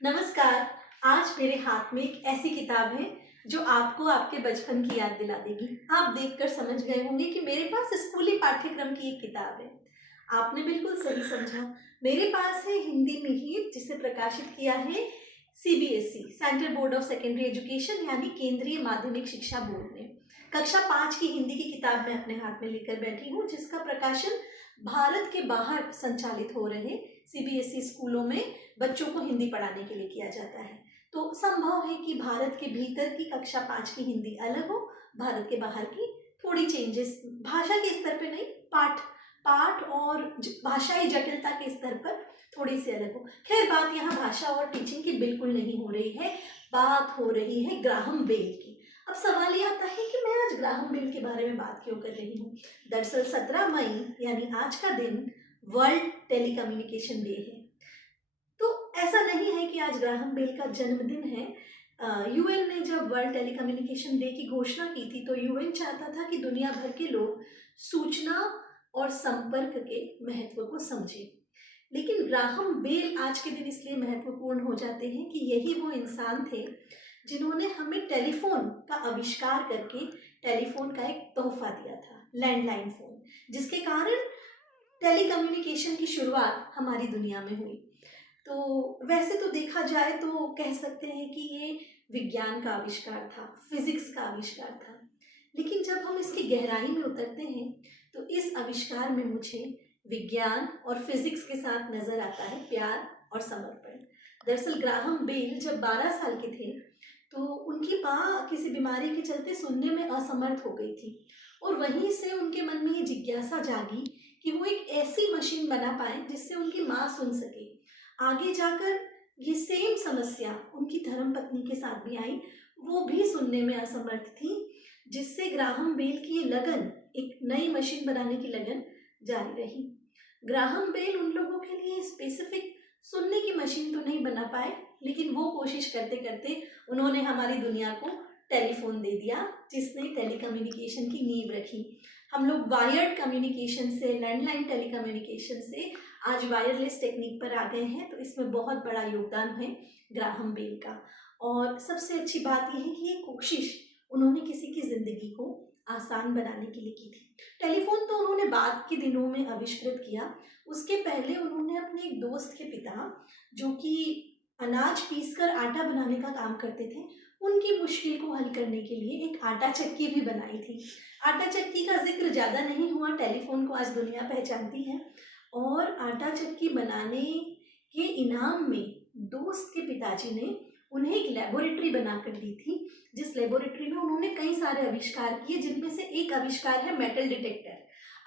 नमस्कार। आज मेरे हाथ में एक ऐसी किताब है जो आपको आपके बचपन की याद दिला देगी। आप देखकर समझ गए होंगे कि मेरे पास स्कूली पाठ्यक्रम की एक किताब है। आपने बिल्कुल सही समझा। मेरे पास है हिंदी में ही, जिसे प्रकाशित किया है CBSE, central board of secondary education, यानी केंद्रीय माध्यमिक शिक्षा बोर्ड ने। कक्षा 5 की हिंदी की किताब मैं अपने हाथ में लेकर बैठी हूँ, जिसका प्रकाशन भारत के बाहर संचालित हो रहे सीबीएसई स्कूलों में बच्चों को हिंदी पढ़ाने के लिए किया जाता है। तो संभव है कि भारत के भीतर की कक्षा 5 की हिंदी अलग हो, भारत के बाहर की थोड़ी चेंजेस, भाषा के स्तर पे नहीं, पाठ पाठ और भाषाई जटिलता के स्तर पर थोड़ी सी अलग हो। खैर, बात यहाँ भाषा और टीचिंग की बिल्कुल नहीं हो रही है, बात हो रही है ग्राहम बेल की। अब सवाल ये आता है कि मैं आज ग्राहम बेल के बारे में बात क्यों कर रही हूँ। दरअसल 17 मई यानी आज का दिन वर्ल्ड टेलीकम्युनिकेशन डे है। तो ऐसा नहीं है कि आज ग्राहम बेल का जन्मदिन है। यूएन ने जब वर्ल्ड टेलीकम्युनिकेशन डे की घोषणा की थी, तो यूएन चाहता था कि दुनिया भर के लोग सूचना और संपर्क के महत्व को समझें। लेकिन ग्राहम बेल आज के दिन इसलिए महत्वपूर्ण हो जाते हैं कि यही वो इंसान थे जिन्होंने हमें टेलीफोन का आविष्कार करके टेलीफोन का एक तोहफा दिया था, लैंडलाइन फोन, जिसके कारण टेलीकम्युनिकेशन की शुरुआत हमारी दुनिया में हुई। तो वैसे तो देखा जाए तो कह सकते हैं कि ये विज्ञान का आविष्कार था, फिजिक्स का आविष्कार था। लेकिन जब हम इसकी गहराई में उतरते हैं तो इस आविष्कार में मुझे विज्ञान और फिजिक्स के साथ नजर आता है प्यार और समर्पण। दरअसल ग्राहम बेल जब 12 साल के थे तो उनकी माँ किसी बीमारी के चलते सुनने में असमर्थ हो गई थी, और वहीं से उनके मन में ये जिज्ञासा जागी कि वो एक ऐसी मशीन बना पाए जिससे उनकी माँ सुन सके। आगे जाकर ये सेम समस्या उनकी धर्मपत्नी के साथ भी आई, वो भी सुनने में असमर्थ थी, जिससे ग्राहम बेल की ये लगन, एक नई मशीन बनाने की लगन जारी रही। ग्राहम बेल उन लोगों के लिए स्पेसिफिक सुनने की मशीन तो नहीं बना पाए, लेकिन वो कोशिश करते करते उन्होंने हमारी दुनिया को टेलीफोन दे दिया, जिसने टेलीकम्युनिकेशन की नींव रखी। हम लोग वायर्ड कम्युनिकेशन से, लैंडलाइन टेलीकम्युनिकेशन से आज वायरलेस टेक्निक पर आ गए हैं। तो इसमें बहुत बड़ा योगदान है ग्राहम बेल का। और सबसे अच्छी बात यह है कि ये कोशिश उन्होंने किसी की ज़िंदगी को आसान बनाने के लिए की थी। टेलीफोन तो उन्होंने बाद के दिनों में आविष्कृत किया। उसके पहले उन्होंने अपने एक दोस्त के पिता, जो कि अनाज पीसकर आटा बनाने का काम करते थे, उनकी मुश्किल को हल करने के लिए एक आटा चक्की भी बनाई थी। आटा चक्की का जिक्र ज़्यादा नहीं हुआ, टेलीफोन को आज दुनिया पहचानती है। और आटा चक्की बनाने के इनाम में दोस्त के पिताजी ने उन्हें एक लेबोरेटरी बनाकर दी थी, जिस लेबोरेटरी में उन्होंने कई सारे आविष्कार किए, जिनमें से एक आविष्कार है मेटल डिटेक्टर।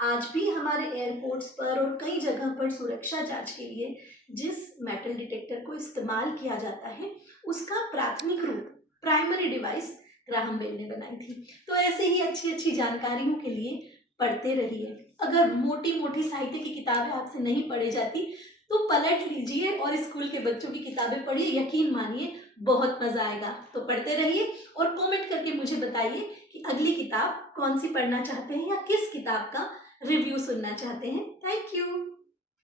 आज भी हमारे एयरपोर्ट्स पर और कई जगह पर सुरक्षा जांच के लिए जिस मेटल डिटेक्टर को इस्तेमाल किया जाता है, उसका प्राथमिक रूप, प्राइमरी डिवाइस ग्राहम बेल ने बनाई थी। तो ऐसे ही अच्छी अच्छी जानकारियों के लिए पढ़ते रहिए। अगर मोटी मोटी साहित्य की किताबें आपसे नहीं पढ़ी जाती तो पलट लीजिए और स्कूल के बच्चों की किताबें पढ़िए, यकीन मानिए बहुत मजा आएगा। तो पढ़ते रहिए और कमेंट करके मुझे बताइए कि अगली किताब कौन सी पढ़ना चाहते हैं या किस किताब का रिव्यू सुनना चाहते हैं। Thank you.